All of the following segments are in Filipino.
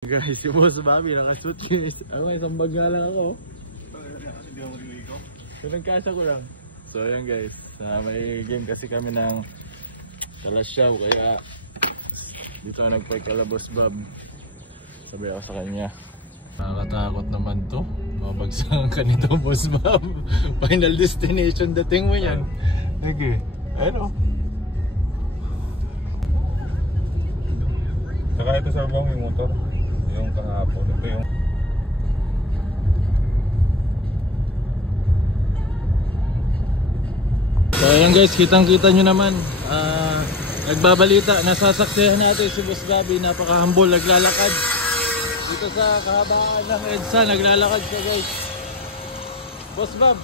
Guys, si Boss Bobby nakasuit guys. Ano, isang bag nga lang ako. So nagkasa ko lang. So ayan guys, may game kasi kami ng Kalasyaw, kaya dito nagpay-kala Boss Bob. Sabi ako sa kanya, nakakatakot naman to, mabagsakan ka nito Boss Bob. Final destination dating mo yan. Okay, ayun o. Saka ito sa bang yung motor, yung kahapon, ito yung so ayan guys, kitang-kita nyo naman, nagbabalita, nasasaksihan natin si Boss Bobby, napaka-humble, naglalakad dito sa kahabaan ng EDSA, naglalakad siya guys. Boss Bob,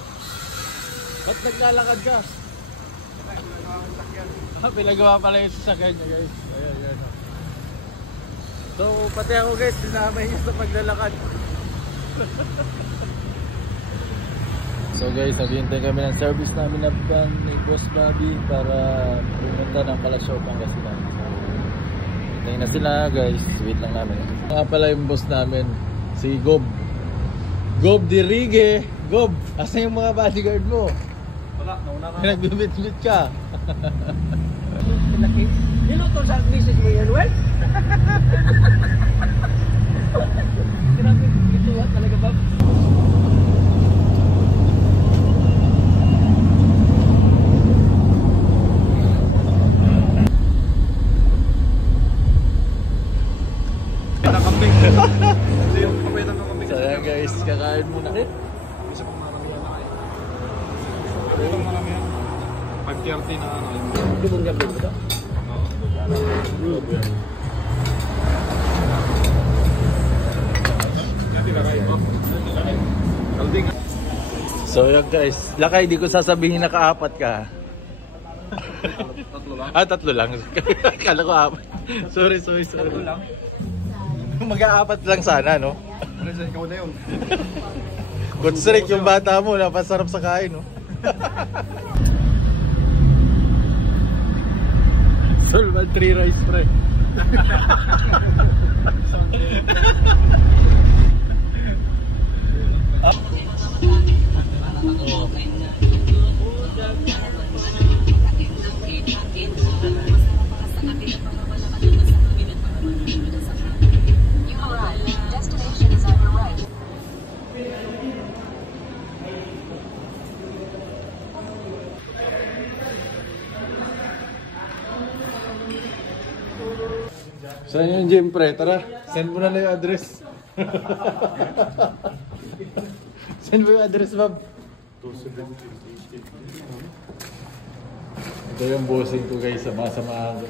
ba't naglalakad ka? Pinagawa pala yung sasakyan niya guys. Ayan, ayan. So pati ako guys, sinamay niya sa paglalakad. So guys, naghihintay kami ng service namin na van ni Boss Bobby para pumunta ng Kalasyaw, Pangasinan. Hintayin na sila guys, wait lang namin. Nga pala yung boss namin, si Gob. Gob Dirige. Gob, asan yung mga bodyguard mo? wala, nauna ka. Nagbibit-bit ka. Niluto sa message mo yan, Wes? Grabe, ito talaga ba? Nakambing. Kasi yung kapaitan ng kambing. So ayan guys, kakain muna. Isa pang maramihan na kayo. Kapaitan maramihan. 5:30 na ano. Dibong gabi mo ito? So yun guys, lakay di ko sasabihin na kaapat ka. Tatlo lang. Tatlo lang. Kala ko apat. Sorry. Tatlo lang. Mag-aapat lang sana, no? Ano sa ikaw na yun? Kutsrik yung bata mo, napasarap sa kain, no? Solman 3 rice pre. Up. Destination is on your right. Saan yung gym pre? Tara, send mo na yung address. Send mo yung address, Bob. 270. Ito yung bossing ko guys, sama-sama ako.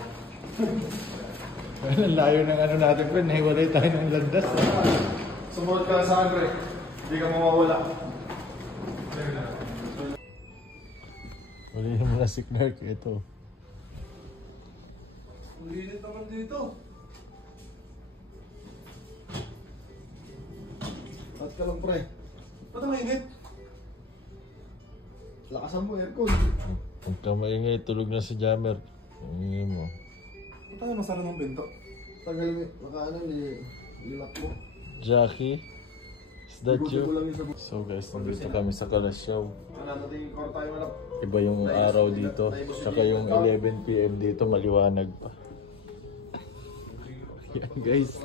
Ang layo ng ano natin pre, nahiwalay tayo ng landas. Sumunod ka sa akin, pre. Hindi ka mawawala. Wala mo na si Clark, ito. Ulinit naman dito. At ka lang, pre. Ba't ang mainit? Lakasan mo aircon. Huwag ka maingay, tulog na si Jammer. Ingay mo. Ba't tayo masara ng bento? Tagal mo, makaano, nilak mo. Jackie, is that Igutin ko you? lang yung sabon. So guys, nandito kami sa Kalasyaw. Nating core tayo malap. Iba yung araw dito. Tsaka yung 11 PM dito, maliwanag pa. Yan guys,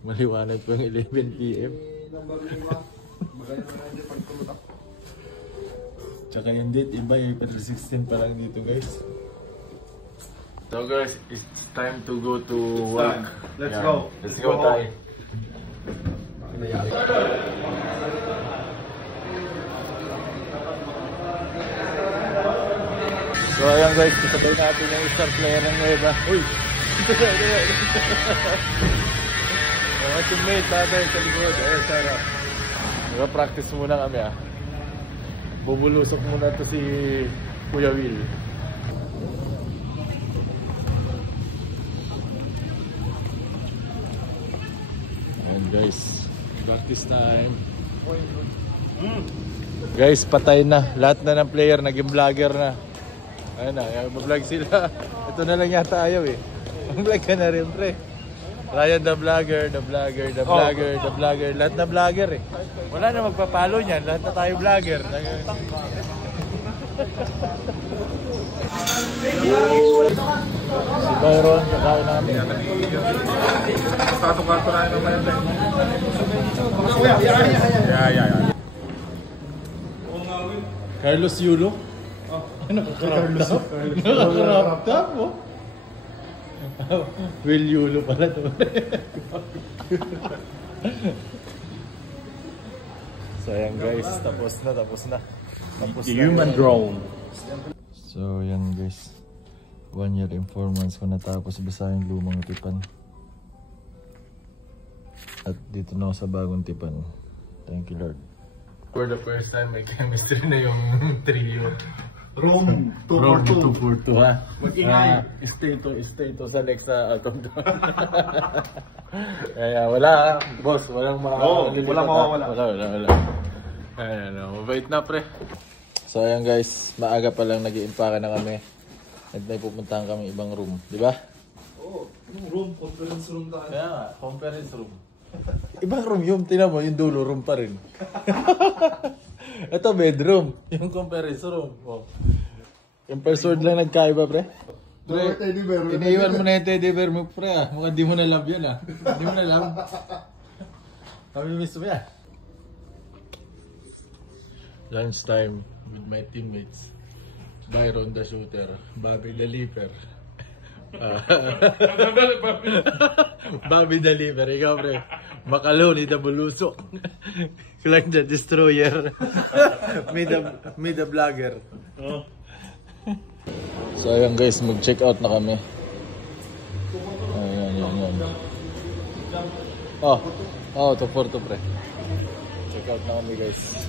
maliwanag pa yung 11 PM. Number mo ka. Magaling na nandiyan pag tumutak. Tsaka yung date, iba yung April 16 pa lang dito guys. So guys, it's time to go to work. time. Let's go. Let's go tayo. So ayan guys, kasabay natin yung star player ng Nueva. Uy! Mga teammate natin sa likod. Ayan, Sarah. Nag-practice muna kami ah. Bubulusok muna to si Kuya Will. Ayan guys, practice time. Guys, patay na. Lahat na ng player naging vlogger na. Ayun na, mag-vlog sila. Ito na lang yata ayaw eh. Mag-vlog ka na rin pre. Ryan the vlogger, the vlogger, the vlogger, the vlogger. Lahat na vlogger eh. Wala na magpapalo niyan. Lahat na tayo vlogger. Si Byron, kakain namin. Kato-kato na yung mga yan. Yeah. Carlos Yulo? Nakakarap top mo. Will Yulo pala to. So ayan guys, tapos na. The human drone. So yan guys, 1 year informants ko natapos basa yung lumang tipan. At dito na ako sa bagong tipan. Thank you Lord. For the first time, may chemistry na yung trio. Rome 242 ha. Mag-ingay. Stay to sa next na album doon. Kaya wala boss, walang walang mawawala. Wala. Ayan, mabait na pre. So ayan guys, maaga pa lang nag-iimpaka na kami. At may pupuntahan kami ibang room, di ba? Oo, yung room, conference room tayo. Kaya nga, conference room. Ibang room yung, tinan mo, yung dulo room pa rin. Ito bedroom, yung conference room. Oh. Yung first word lang nagkaiba pre. Pre, iniiwan mo na yung teddy bear mo pre ah. Mukhang di mo na love yan ah. Di mo na love. Namimiss mo yan. Lunch time with my teammates. Byron the shooter, Bobby the leaper. Bobby the leaper, ikaw pre. Makaloni the bulusok. Clark the destroyer. me the vlogger. So ayan guys, mag-check out na kami. Ayan. Oh, to 4 to pre. Check out na kami guys.